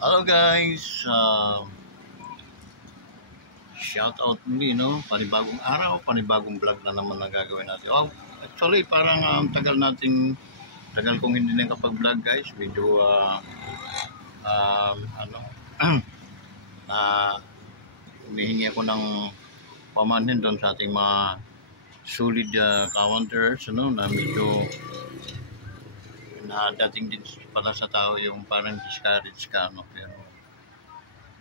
Hello guys, shout out muli, no? Panibagong araw, panibagong vlog na naman na gagawin natin. Oh, actually parang tagal kong hindi nakapag-vlog guys. Medyo ano na humihingi ako ng pamanhin doon sa ating mga solid counters, ano, na medyo na dating din pala sa tao yung parang discourage ka, no? Pero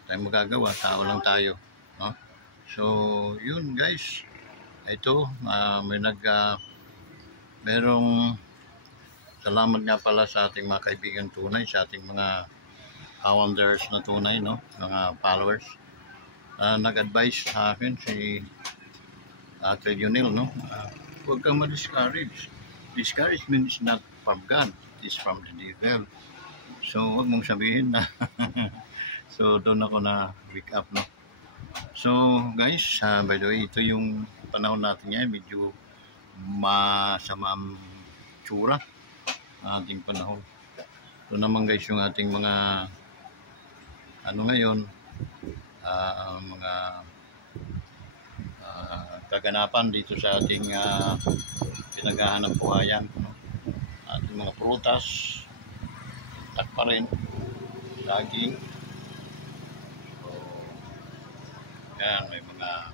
tayo magagawa, tao lang tayo, no? So yun guys, ito merong salamat nga pala sa ating mga kaibigan tunay, sa ating mga founders na tunay, no, mga followers. Nag-advise sa akin si Ate Lionel, no, huwag kang ma-discourage. Discouragement is not from God, it is from the devil. So huwag mong sabihin na so doon ako na wake up, no. So guys, by the way, ito yung panahon natin ngayon, medyo masamang tsura ating panahon. Ito naman guys yung ating mga ano ngayon, mga kaganapan dito sa ating pinaghahanap buhayan, no? Ating mga prutas, tak pa rin, daging. Yan, may mga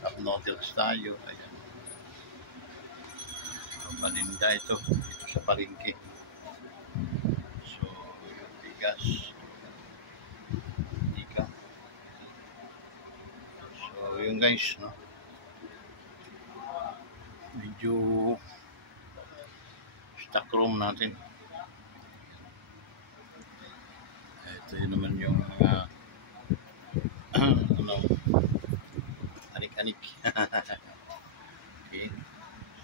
cup noodles tayo. Ayan. Paninda ito sa palengke. So, yung bigas. Ika. So, yung guys, no? Medyo stock room natin. Ito yun naman yung mga anik-anik. Okay.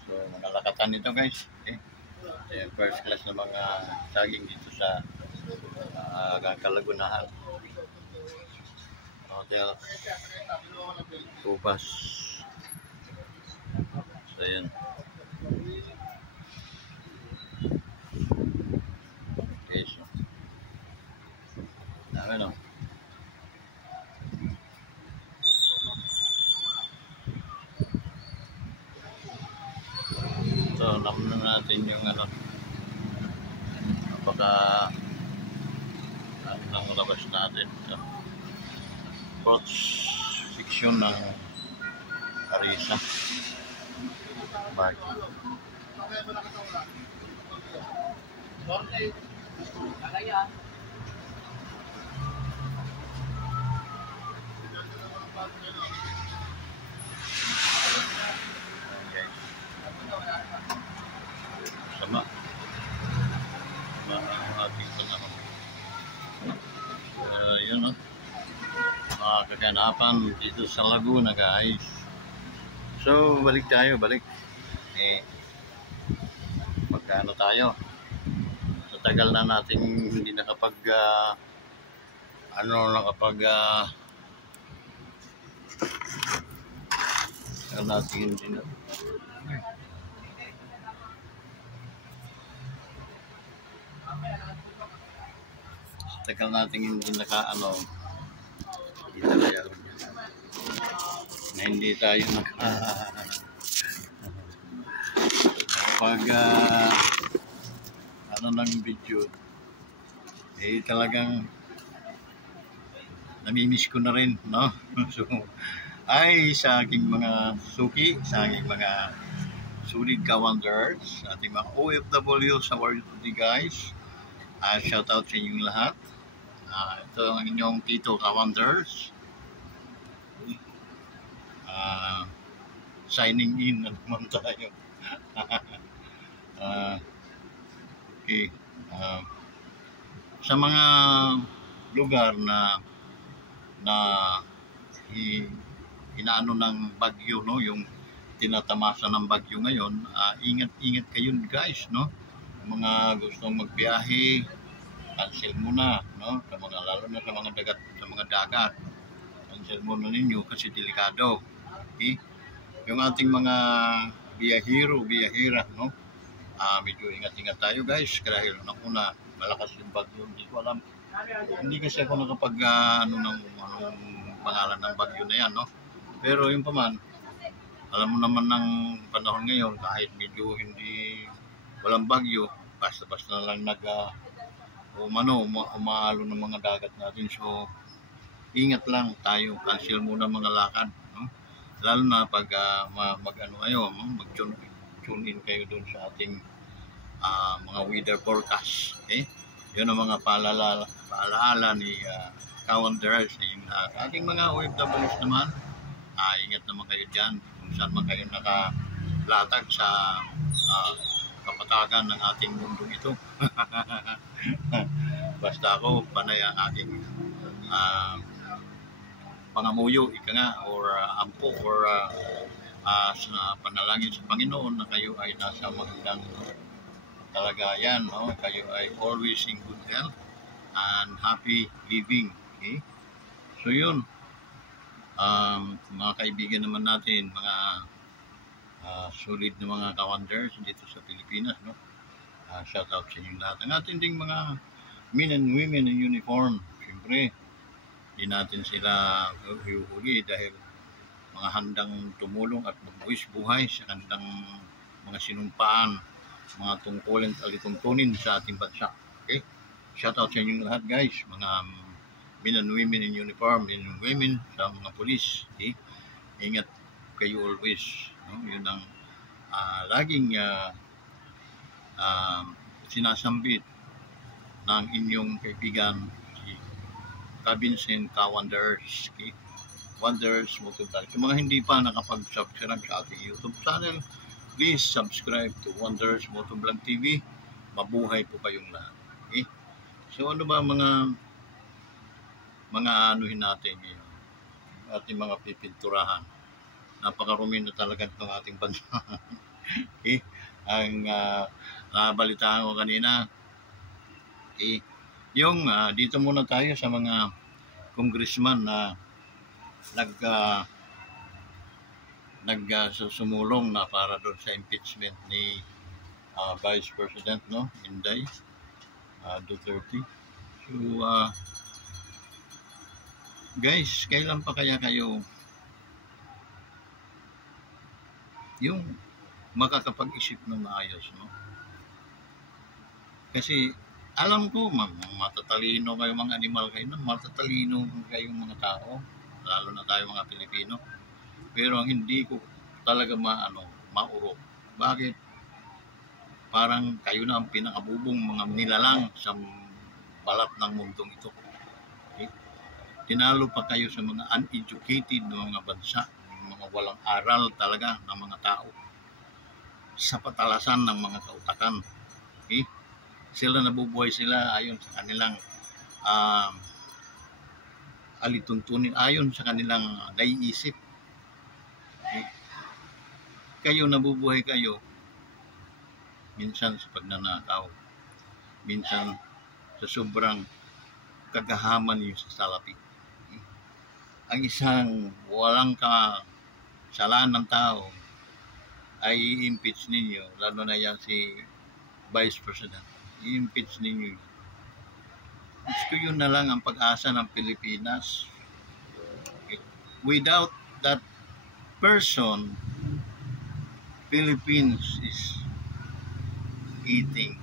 So, malalakatan nito guys. Okay. First class na mga saging dito sa Kalagunahan Hotel Kubas. So, yan. Okay, so ano, so naman natin yung ano, baka ang labas natin ito, sports section ng Arisa Market. Sama ang ating panahon. Yun, no? Mga kaganapan dito sa Laguna guys. So balik. Magkano tayo? Sa tagal na nating hindi nakapag natin hindi na tagal natin hindi hindi tayo na hindi tayo ng video, talagang namimiss ko na rin, no? So sa aking mga suki, sa aking mga solid ka-wonders, sa ating mga OFW, sa world today guys, shout out sa inyong lahat. Ito ang inyong Tito ka-wonders, signing in na naman tayo. Okay. Sa mga lugar na inaano ng bagyo, no, yung tinatamasa ng bagyo ngayon, ingat kayo guys, no? Mga gustong magbiyahe, cancel muna, no? Lalo na sa mga dagat, cancel muna ninyo kasi delikado. Okay? Yung ating mga biyahira, no? Medyo ingat-ingat tayo guys, dahil una malakas yung bagyo, hindi ko alam Hindi kasi ako nakapag anong pangalan ng bagyo na yan, no? Pero yung paman, alam mo naman ng panahon ngayon, kahit medyo hindi walang bagyo, basta-basta na lang umaalo ng mga dagat natin. So, ingat lang tayo, cancel muna mga lakad, no? Lalo na pag mag-tune in kayo doon sa ating mga weather forecast. Okay? Yun ang mga paalaala ni Kawanderers, yung ating mga OFWs naman. Ingat naman kayo dyan kung saan man kayo nakalatag sa kapatagan ng ating mundo ito. Basta ako, panay ang aking pangamuyo, ika nga, or ampo, or sa panalangin sa Panginoon na kayo ay nasa magandang kalagayan, no? Kayo ay always in good health and happy living. Okay? So yun, mga kaibigan naman natin, mga solid na mga Kawanders dito sa Pilipinas, no? Shout out sa inyo lahat. Ang ating ding mga men and women in uniform, siyempre, di natin sila huli dahil mga handang tumulong at magbuwis buhay sa kanilang mga sinumpaan, mga tungkulin at alituntunin sa ating bansa. Okay? Shout out sa inyo lahat, guys, mga men and women in uniform, men and women sa mga polis. Okay? Ingat kayo always, no? Yun ang laging sinasambit ng inyong kaibigan si Kavincent Kawanders. Okay? Wonders Motovlog. Sa mga hindi pa nakapag-subscribe sa ating YouTube channel, please subscribe to Wonders Motovlog TV. Mabuhay po kayong lahat. Okay? So ano ba mga anuhin natin yun? Ating mga pipinturahan. Napakarumi na talaga itong ating bansa. Okay? Ang nabalitaan ko kanina, okay? Yung dito muna tayo sa mga congressman na sumulong na para doon sa impeachment ni Vice President, no, Inday Duterte. So guys, kailan pa kaya kayo yung makakapag-isip ng maayos, no? Kasi alam ko matatalino kayo, mga animal kayo, matatalino kayong mga tao, lalo na tayo mga Pilipino. Pero ang hindi ko talaga maurok. Bakit? Parang kayo na ang pinakabubong mga nilalang sa balat ng mundong ito. Okay? Tinalo pa kayo sa mga uneducated na mga bansa, mga walang aral talaga ng mga tao, sa patalasan ng mga kautakan. Okay? Sila nabubuhay sila ayon sa kanilang alituntunin, ayon sa kanilang naiisip. Okay? Kayo nabubuhay kayo minsan sa pagnanakaw, minsan sa sobrang kagahaman niyo sa salapi. Okay? Ang isang walang kasalanan ng tao ay i-impeach ninyo, lalo na yan si Vice President. I-impeach ninyo. Gusto yun na lang ang pag-asa ng Pilipinas. Okay. Without that person, Philippines is eating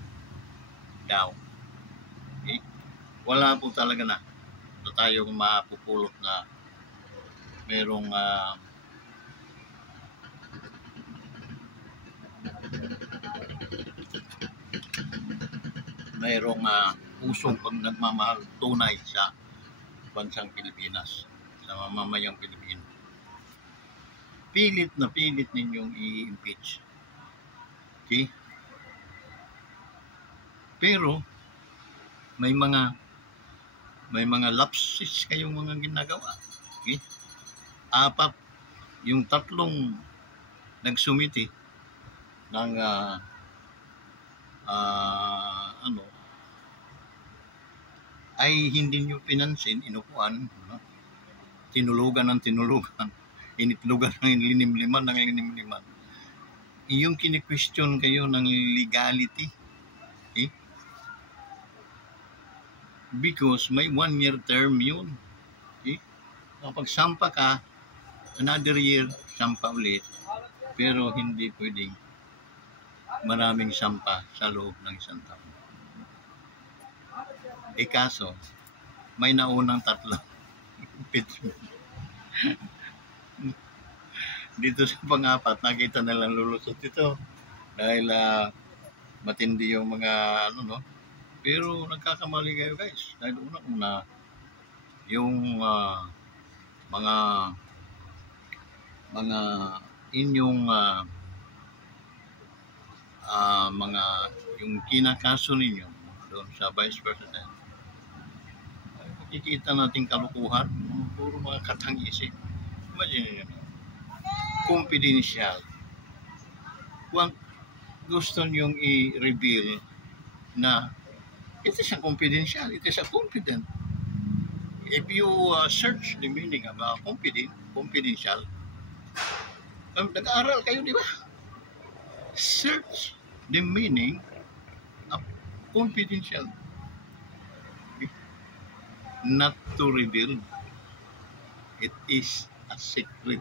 down. Okay? Wala po talaga na tayong mapupulot na merong pusong pag nagmamahal tunay sa bansang Pilipinas, sa mamamayang Pilipino. Pilit ninyong i-impeach. Okay? Pero may mga lapses kayong mga ginagawa. Okay? Yung tatlong nagsumiti ng ay hindi nyo pinansin, inupuan, no? Tinulugan, initlugan ng linimliman. Iyong kini-question kayo ng legality. Okay? Because may 1 year term yun. Okay? Kapag sampa ka, another year, sampa ulit. Pero hindi pwedeng maraming sampa sa loob ng isang taon. Kaso, may naunang tatlo impeachment. Dito sa pang-apat, nakita na lang lulusot ito. Dahil matindi yung mga pero nagkakamali kayo guys. Dahil una yung mga inyong mga yung kinakaso ninyo doon sa Vice President, makikita natin kalukuhan, puro mga katang-isip. Imagine nyo, confidential. Kung gusto nyong i-reveal na it is a confidential, it is a confident. If you search the meaning of confidential, nag-aaral kayo, di ba? Search the meaning of confidential. Not to reveal. It is a secret.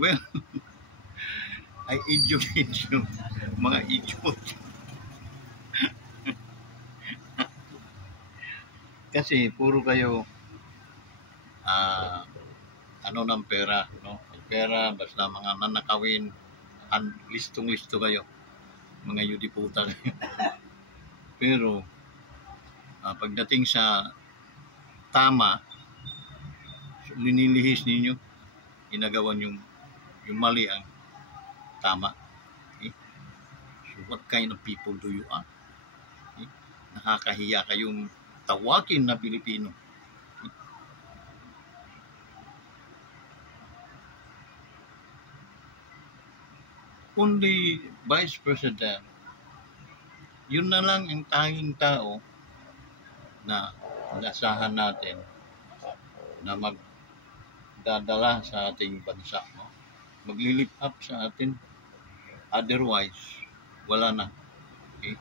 Well, I educate you, mga idiot. Kasi puro kayo ng pera, no? Pera, basta mga nanakawin, listong-listo kayo, mga yudiputa kayo. Pero pagdating sa tama, linilihis ninyo, ginagawan yung mali ang tama. Okay? So what kind of people do you are? Okay? Nakakahiya kayong tawagin na Pilipino. Only Vice President, yun na lang ang tanging tao na inasahan natin na magdadala sa ating bansa, no? Maglilip up sa atin. Otherwise, wala na. Okay?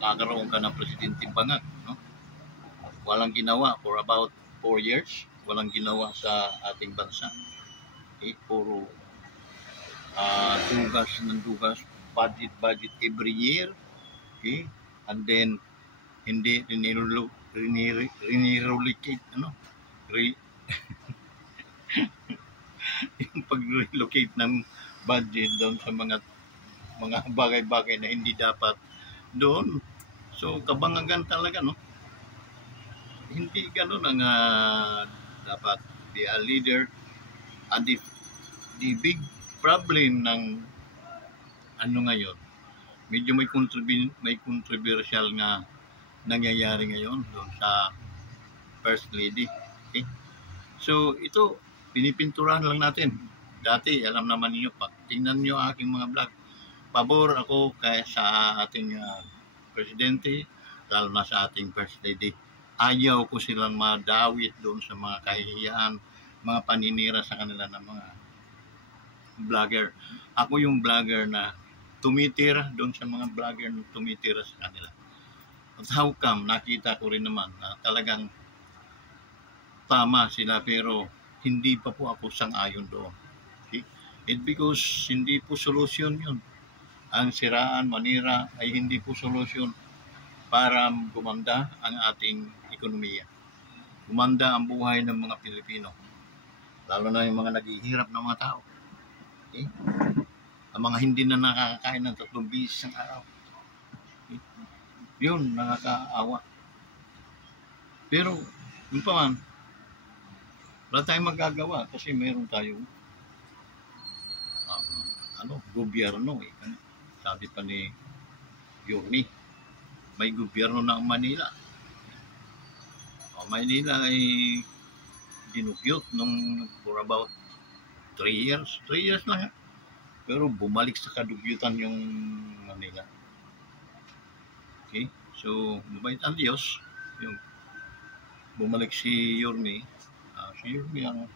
Kakaroon ka ng presidente bangag, no? Walang ginawa for about 4 years. Walang ginawa sa ating bansa. Okay? Puro dugas, budget every year. Okay? And then, hindi relocate, yung pag-relocate ng budget doon sa mga bagay-bagay na hindi dapat doon. So, kabangagan talaga, no? Hindi ganun ang dapat be a leader. And the big problem ng ngayon, medyo may controversial nga nangyayari ngayon doon sa First Lady. Okay? So, ito, pinipinturahan lang natin. Dati, alam naman niyo, pag tingnan niyo aking mga vlog, pabor ako kaya sa ating presidente, lalo na sa ating First Lady. Ayaw ko silang madawit doon sa mga kahihiyaan, mga paninira sa kanila ng mga vlogger. Ako yung vlogger na tumitira doon sa mga vlogger na tumitira sa kanila. At how come, nakita ko rin naman na talagang tama sila pero hindi pa po ako sang-ayon doon. Okay? It because hindi po solusyon yun. Ang siraan, manira ay hindi po solusyon para gumanda ang ating ekonomiya. Gumanda ang buhay ng mga Pilipino. Lalo na yung mga naghihirap ng mga tao. Okay? Ang mga hindi na nakakakain ng 3 beses ang araw. Okay? Yun, nakakaawa. Pero, yun pa man, wala tayong magagawa kasi meron tayong gobyerno. Sabi pa ni Yorme, may gobyerno ng Manila. Manila ay dinugyot nung for about 3 years. 3 years lang. Pero bumalik sa kadugyutan yung Manila. Okay? So, mabait ang Diyos. Yung bumalik si Yorme. Si Yorme ang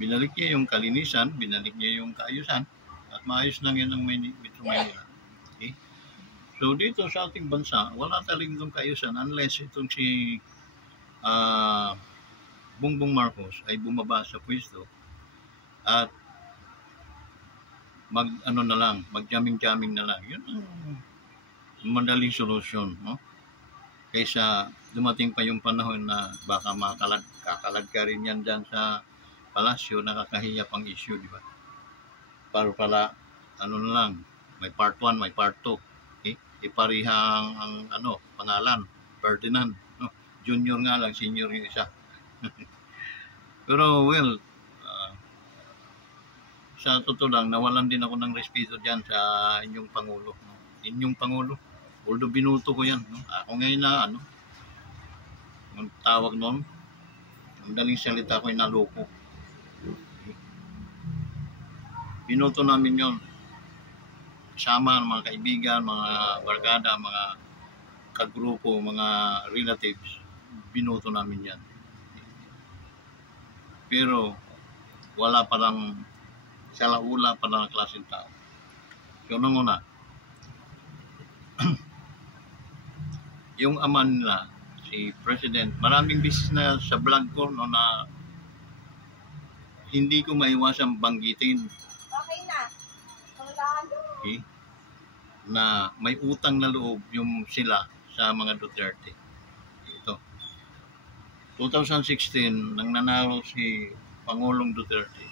binalik niya yung kalinisan, binalik niya yung kaayusan, at maayos lang yan ng Metro Manila. Okay? So, So dito sa ating bansa, wala talagang kaayusan unless itong si ah, Bongbong Marcos ay bumaba sa pwesto at mag-jamming-jamming na lang. Yun ang madaling solusyon, no? Kaysa dumating pa yung panahon na baka kakalag ka rin yan dyan sa palasyo, nakakahiya pang issue, di ba? Para pala, ano na lang, may part 1, may part 2. Okay? Iparihang ang pangalan, Ferdinand. No? Junior nga lang, senior yung isa. Pero well, sa totoo lang, nawalan din ako ng respeto dyan sa inyong Pangulo. No? Inyong Pangulo. Although binuto ko yan. No? Ako ngayon na, ang tawag noon, ang daling salita ko ay naloko. Binuto namin yon. Kasama ng mga kaibigan, mga barkada, mga kagrupo, mga relatives. Binuto namin yan. Pero wala palang salaula pa lang klaseng tao. So, nung una, yung ama nila, si President, maraming beses na sa vlog ko no, na hindi ko maiwasang banggitin. Okay na. Okay? Na may utang na loob yung sila sa mga Duterte. Ito. 2016, nang nanalo si Pangulong Duterte,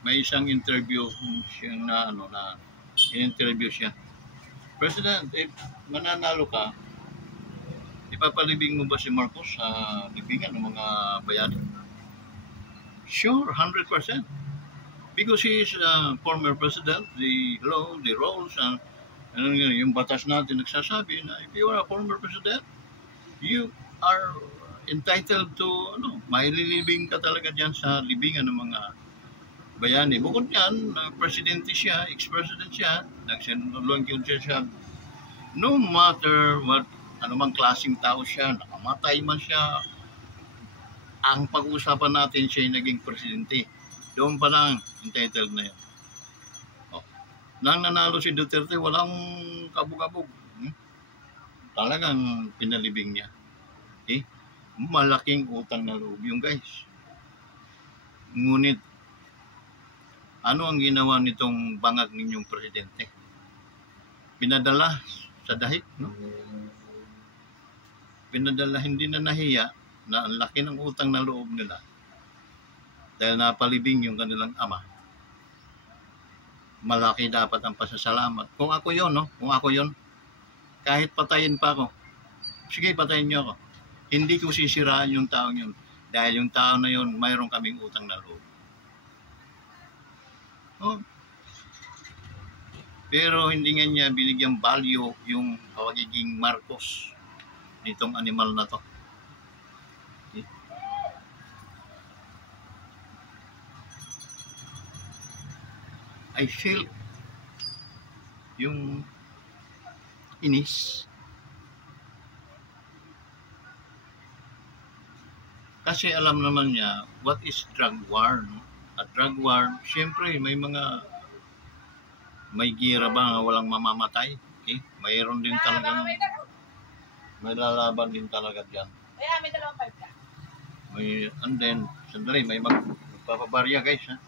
may isang interview siya na in-interview siya. President, if mananalo ka, ipapalibing mo ba si Marcos sa libingan ng mga bayani? Sure, 100%. Because he is a former president, the law, the rules, and yung batas natin nagsasabi na if you are a former president, you are entitled to, maililibing ka talaga dyan sa libingan ng mga bayani. Bukod yan, presidente siya, ex-president siya, nagsinulong yun siya, no matter what, anumang klaseng tao siya, nakamatay man siya, ang pag-uusapan natin siya ay naging presidente. Doon pa lang, entitled na yan. Oh. Nang nanalo si Duterte, walang kabog-kabog. Talagang pinalibing niya. Okay? Malaking utang na loob yung guys. Ngunit, ano ang ginawa nitong bangag ninyong presidente? Pinadala sa dahig, no? Pinadala, hindi na nahiya na ang laki ng utang na loob nila dahil napalibing yung kanilang ama. Malaki dapat ang pasasalamat. Kung ako yon, no? Kung ako yon, kahit patayin pa ako, sige, patayin niyo ako. Hindi ko sisiraan yung taong yun dahil yung tao na yun, mayroon kaming utang na loob. Oh. Pero hindi nga niya binigyan value yung pagiging Marcos nitong animal na to. Okay. I feel yung inis. Kasi alam naman niya what is drug war, no? At drug war, siyempre may gira ba nga walang mamamatay? Okay? Mayroon din talagang may lalaban din talaga dyan. Kaya may dalawang 5 ka. And then, sandali, may magpapabarya guys, ha?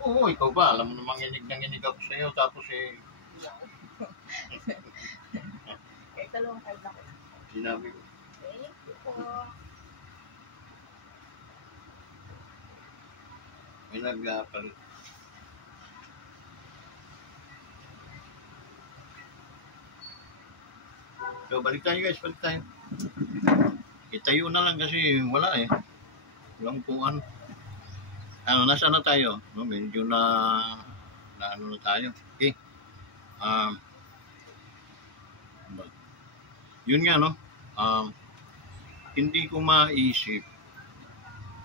Oo, ikaw ba? Alam mo namang inig ako sa iyo, tapos Kaya dalawang 5 na ko. sinabi ko. Thank you po. May nagpapalit. So, balik tayo guys, balik tayo. Itayo na lang kasi wala eh. Walang puan. Nasa na tayo? No, medyo na ano na tayo. Okay. Yun nga, no? Hindi ko maisip.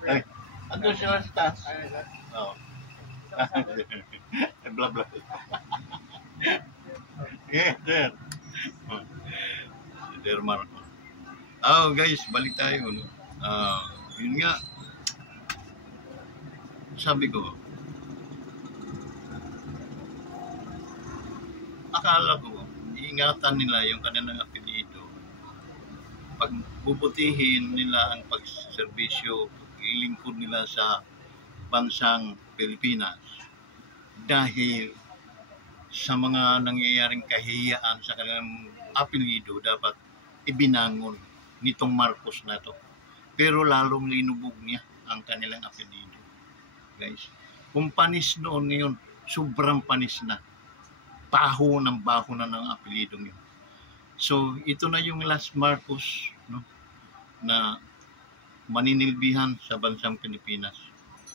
Ay, andun sila sa taas. Oo. Blah, blah. Yeah, there. There, Marco. Oh, guys, balik tayo. No? Yun nga. Sabi ko, akala ko, iingatan nila yung kanilang apelido. Pag bubutihin nila ang pagserbisyo, ilingkod nila sa bansang Pilipinas dahil sa mga nangyayaring kahiyaan sa kanilang apelido dapat ibinangon nitong Marcos na to. Pero lalong linubog niya ang kanilang apelido. Guys, kung panis noon ngayon, sobrang panis na. Baho na ng apelido niyo. So, ito na yung last Marcos, no, na maninilbihan sa bansang Pilipinas.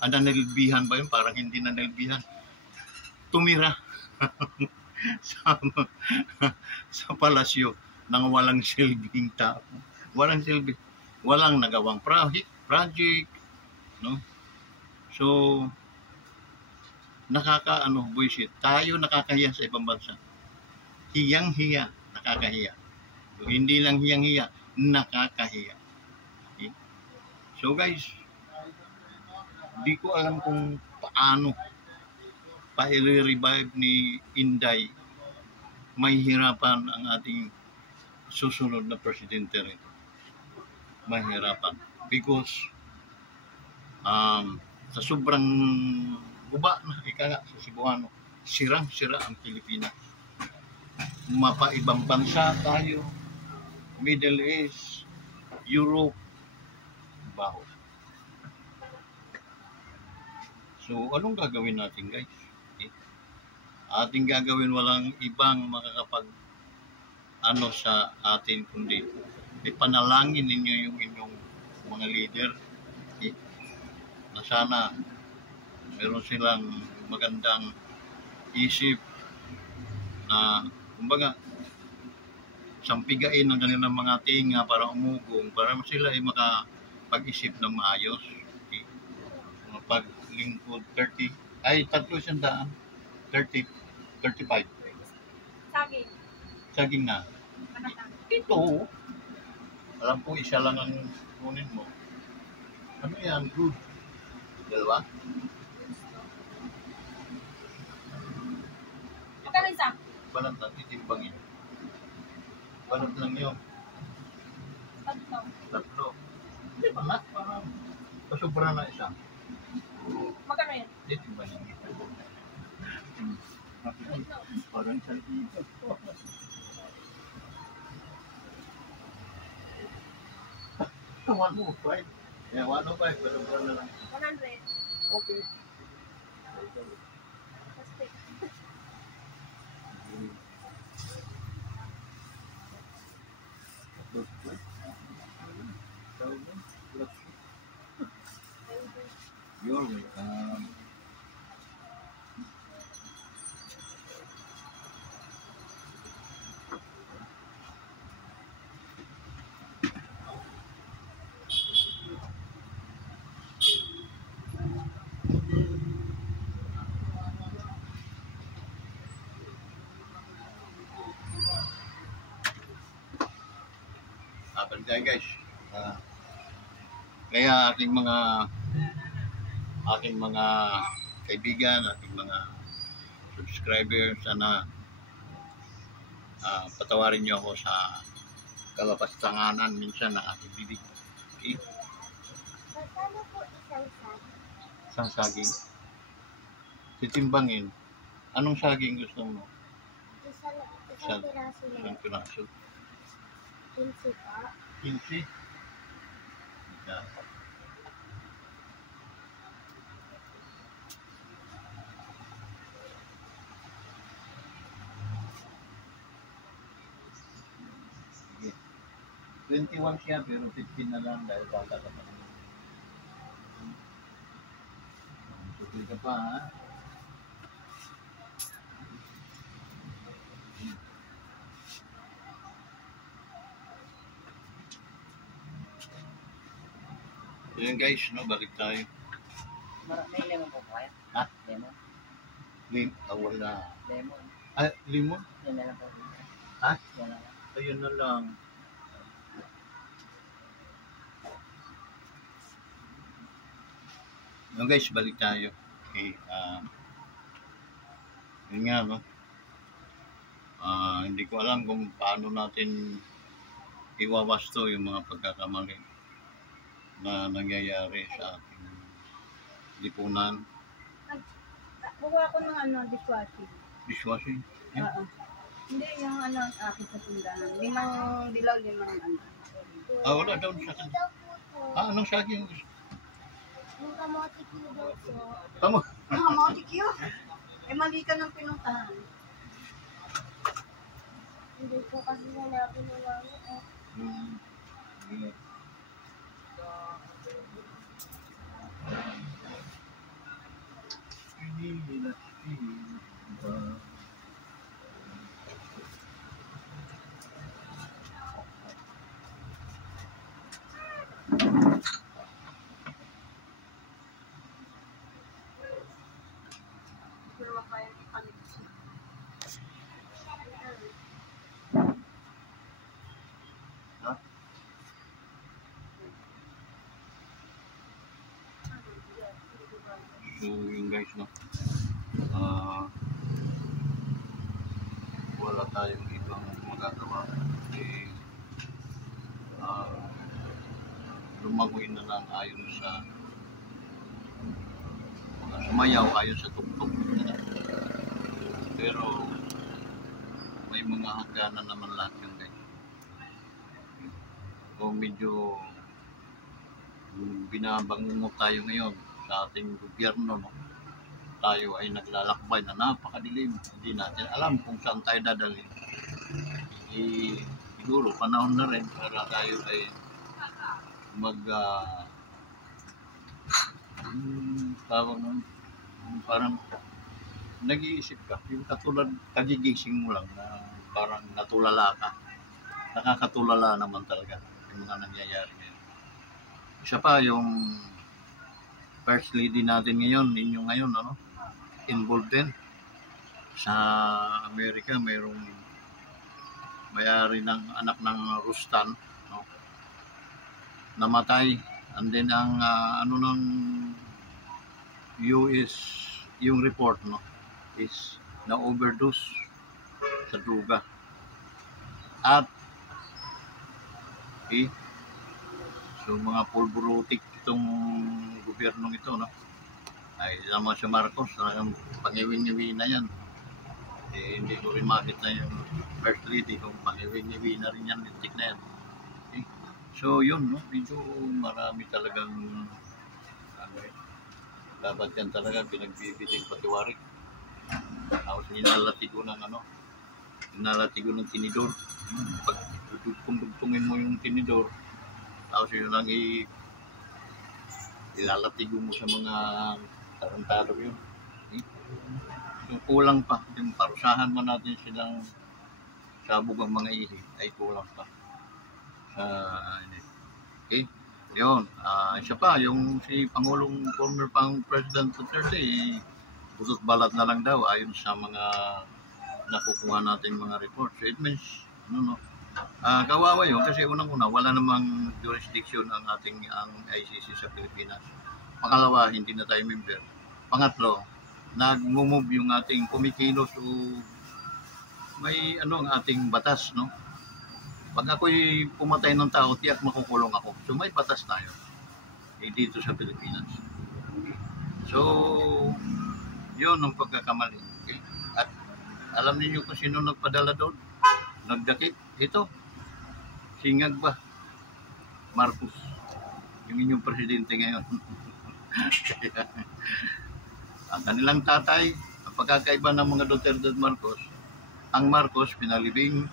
Nanilbihan ba yun? Parang hindi nanilbihan. Tumira sa, sa palasyo ng walang silbing tao. Walang silbi. Walang nagawang project, no? So, buisit. Tayo nakakahiya sa ibang bansa. Hiyang-hiya, nakakahiya. So, hindi lang hiyang-hiya, nakakahiya. Okay? So guys, di ko alam kung paano pa-revive ni Inday. Mahihirapan ang ating susunod na presidente rin. Mahihirapan. Because sa sobrang guba na ika sa Cebuano, sirang-sira ang Pilipinas. Mapaibang bansa tayo, Middle East, Europe, baho. So, anong gagawin natin, guys? Okay. Ating gagawin, walang ibang makakapag sa atin kundi ipanalangin ninyo yung inyong mga leader, okay? Na sana meron silang magandang isip na kumbaga sampigain ng kanilang mga tinga para umugong, para sila ay makapag-isip ng maayos. Okay? Mapaglingkod 30, ay 300, 30, 35. Saging. Saging na. Manatang. Ito, alam ko isa lang ang kunin mo. Ano yan? Good. Dalawa? Magkano isa? Balat lang, titimbangin. Balat lang yun. Tatlo. Hindi ba na? Parang pasobra na isa. Magkano yan? Titimbangin. Parang salita. 105. Yeah, 105. Pasobra na lang. 100. Okay. Plastic. You're welcome. Balik guys. Kaya aking mga kaibigan, aking mga subscribers, sana patawarin niyo ako sa kalapastanganan minsan na aking bibig. Okay? Magkano po isang saging? Isang saging. Titimbangin. Anong saging gusto mo? Isang piraso lang. Isang piraso. 15 po. 15. Yeah. Okay. 21 siya pero 15 na lang dahil bata ka pa. Sukli ka pa ha. Ayan guys, no, balik tayo. May lemon po po kayo? Ha? Lemon? Wala. Lemon. Limon? Yan na lang po. Ha? Yan na lang. Ayun na lang. No guys, balik tayo. Okay, yun nga, no? Hindi ko alam kung paano natin iwawasto yung mga pagkakamali na nangyayari sa ating lipunan. Buka ako ng dishwashing. Dishwashing? Oo. Hindi, yung akin sa tindahan. 5 dilaw, 5 Wala daw sa akin. Daw po to. Anong sa akin? Yung kamote ko daw po. Tama. Nakamotik yun. Mali ka ng pinuntahan. Hindi po kasi hanapin ng mami. So yun guys, no? Wala tayong ibang magagawa. Lumagoy na lang ayon sa sumayaw ayon sa tugtog. Pero may mga hangganan naman lahat yun guys. So medyo binabangungot tayo ngayon sa ating gobyerno, no? Tayo ay naglalakbay na napakadilim. Hindi natin alam kung saan tayo dadalhin. Siguro panahon na rin para tayo ay tawag nun, parang nag-iisip ka, yung katulad kagigising mo lang na parang natulala ka. Nakakatulala naman talaga yung mga nangyayari ngayon. Isa pa yung first lady natin ngayon, ninyo ngayon, ano, involved din sa Amerika. Mayroong may-ari ng anak ng Rustan, no, namatay. And then ang ng US, yung report, no, is na overdose sa druga. At so mga pulburutik itong gobyernong ito, no, ay naman si Marcos, talagang pangiwin-iwi na yan. Hindi ko rin makita yung first lady kung pangiwin-iwi na rin yan, lintik na yan. So yun, no, medyo marami talagang dapat yan talaga pinagbibiting patiwarik. Tapos inalatigo ng tinidor. Pag dugtungin mo yung tinidor, tapos yun lang ilalatigo mo sa mga tarantado yun. So kulang pa, yung parusahan mo natin silang sabog ang mga ihi ay kulang pa. Okay, yun. Isa pa, yung si Pangulong former President Duterte, butot balat na lang daw ayon sa mga nakukuha natin mga report. So it means, kawawa yun kasi unang-una wala namang jurisdiction ang ICC sa Pilipinas. Pangalawa, hindi na tayo member. Pangatlo, nag-move yung ating kumikilos o may ang ating batas, no? Pag ako'y pumatay ng tao, tiyak makukulong ako. So may batas tayo dito sa Pilipinas. So yun ang pagkakamali. Okay? At alam niyo kung sino nagpadala doon? Nagdakip? Ito. Singag ba? Marcos. Yung inyong presidente ngayon. Ang kanilang tatay, ang pagkakaiba ng mga Duterte at Marcos, ang Marcos pinalibing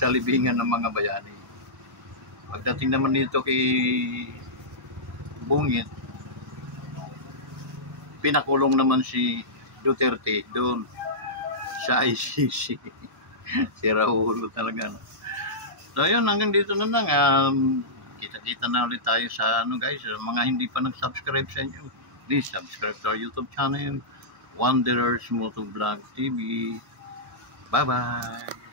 sa libingan ng mga bayani. Pagdating naman dito kay Bungit, pinakulong naman si Duterte doon sa ICC. Si Raul talaga. No? So yun, hanggang dito na lang. Kita-kita na ulit tayo sa guys, mga hindi pa nag-subscribe sa inyo. Please subscribe to our YouTube channel, Wanderers Motovlog TV. Bye-bye!